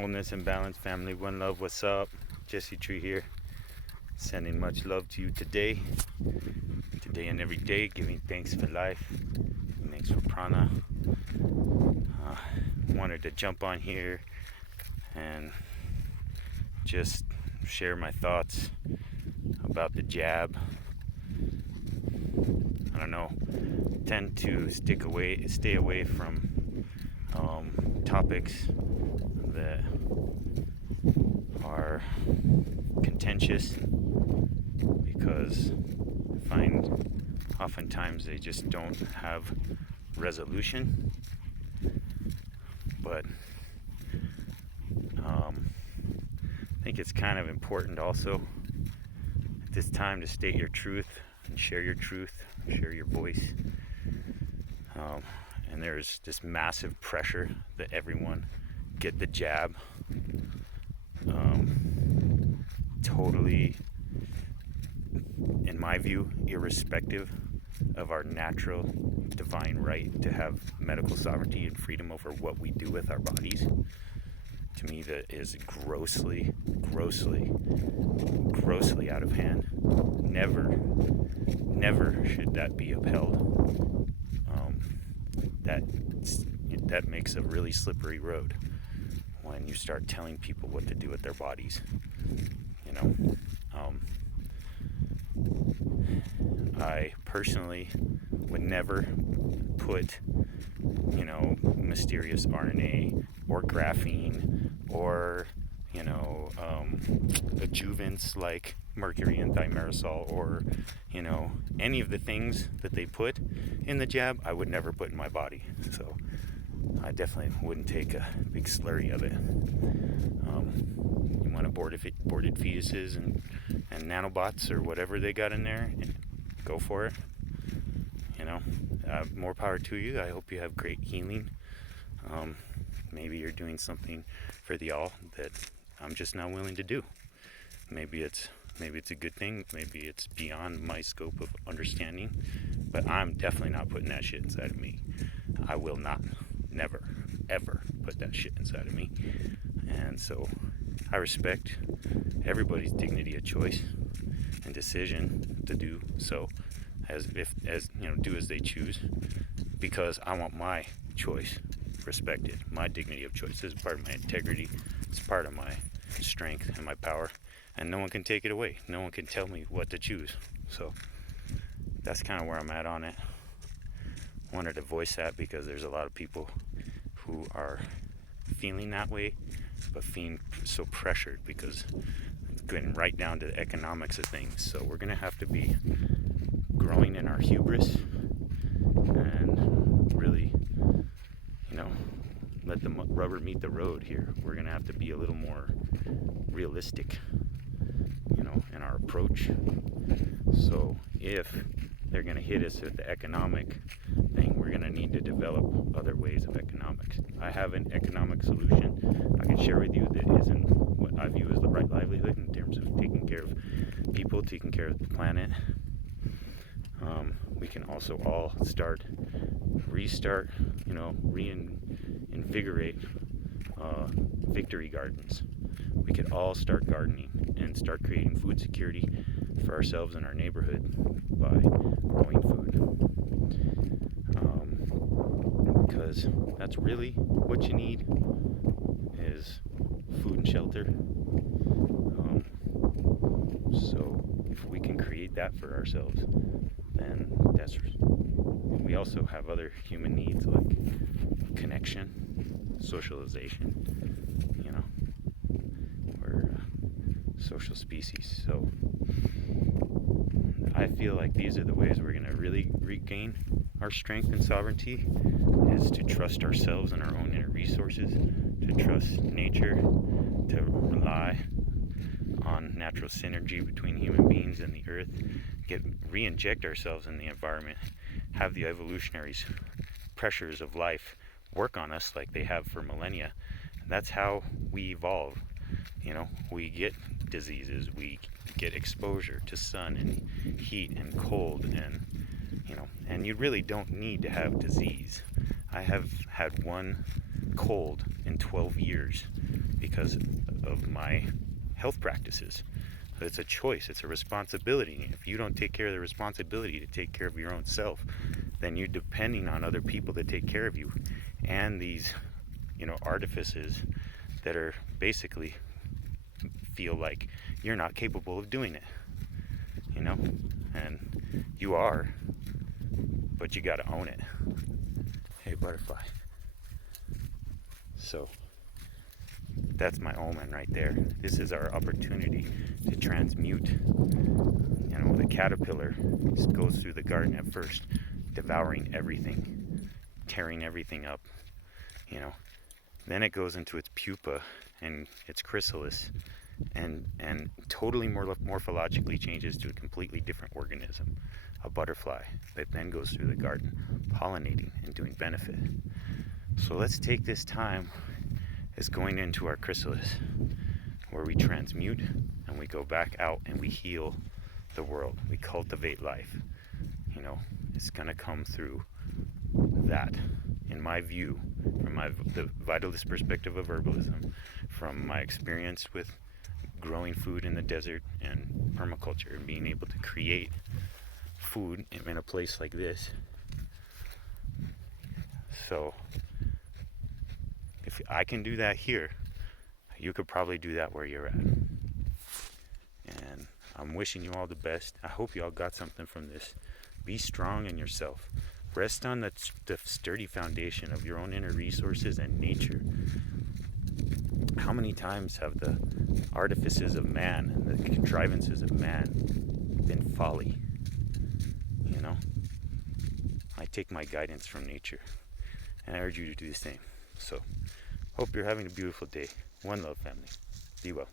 Wholeness and balance, family, one love. What's up? Jesse Tree here, sending much love to you today and every day, giving thanks for life, thanks for prana. Wanted to jump on here and just share my thoughts about the jab. I don't know, tend to stay away from topics that are contentious, because I find oftentimes they just don't have resolution. But I think it's kind of important also at this time to state your truth and share your truth, share your voice. And there's this massive pressure that everyone get the jab. Totally, in my view, irrespective of our natural divine right to have medical sovereignty and freedom over what we do with our bodies. To me, that is grossly out of hand. Never should that be upheld. That makes a really slippery road when you start telling people what to do with their bodies. I personally would never put, mysterious RNA or graphene or, adjuvants like mercury and thimerosal or, any of the things that they put in the jab, I would never put in my body. So I definitely wouldn't take a big slurry of it. You want aborted fetuses and nanobots or whatever they got in there, and go for it. More power to you. I hope you have great healing. Maybe you're doing something for the all that I'm just not willing to do. Maybe it's a good thing. Maybe it's beyond my scope of understanding. But I'm definitely not putting that shit inside of me. I will not, never, ever put that shit inside of me. And so I respect everybody's dignity of choice and decision to do so, do as they choose, because I want my choice respected. My dignity of choice is part of my integrity. It's part of my strength and my power, and no one can take it away. No one can tell me what to choose. So that's kind of where I'm at on it. Wanted to voice that because there's a lot of people who are feeling that way, but feeling so pressured because it's getting right down to the economics of things. So we're gonna have to be growing in our hubris and really, let the rubber meet the road here. We're gonna have to be a little more realistic, in our approach. So if they're gonna hit us with the economic thing, we're gonna need to develop other ways of economics. I have an economic solution I can share with you that isn't what I view as the right livelihood in terms of taking care of people, taking care of the planet. We can also all restart, reinvigorate victory gardens. We could all start gardening and start creating food security for ourselves and our neighborhood by growing food. Because that's really what you need, is food and shelter. So if we can create that for ourselves, then we also have other human needs like connection, socialization. We're a social species. So I feel like these are the ways we're going to really regain our strength and sovereignty, is to trust ourselves and our own inner resources, to trust nature, to rely on natural synergy between human beings and the earth, re-inject ourselves in the environment, have the evolutionary pressures of life work on us like they have for millennia. And that's how we evolve. We get diseases, we get exposure to sun and heat and cold, and you really don't need to have disease. I have had one cold in 12 years because of my health practices. It's a choice, it's a responsibility. If you don't take care of the responsibility to take care of your own self, then you're depending on other people to take care of you. And these, artifices that are basically feel like you're not capable of doing it, and you are, but you got to own it. Hey, butterfly. So that's my omen right there. This is our opportunity to transmute. The caterpillar goes through the garden at first, devouring everything, tearing everything up, Then it goes into its pupa and its chrysalis, and totally morphologically changes to a completely different organism, a butterfly that then goes through the garden, pollinating and doing benefit. So let's take this time as going into our chrysalis, where we transmute and we go back out and we heal the world. We cultivate life. It's gonna come through that, in my view, from the vitalist perspective of herbalism, from my experience with growing food in the desert and permaculture, and being able to create food in a place like this. So if I can do that here, you could probably do that where you're at. And I'm wishing you all the best. I hope you all got something from this. Be strong in yourself. Rest on the sturdy foundation of your own inner resources and nature. How many times have the artifices of man and the contrivances of man been folly? I take my guidance from nature, and I urge you to do the same. So, hope you're having a beautiful day. One love, family. Be well.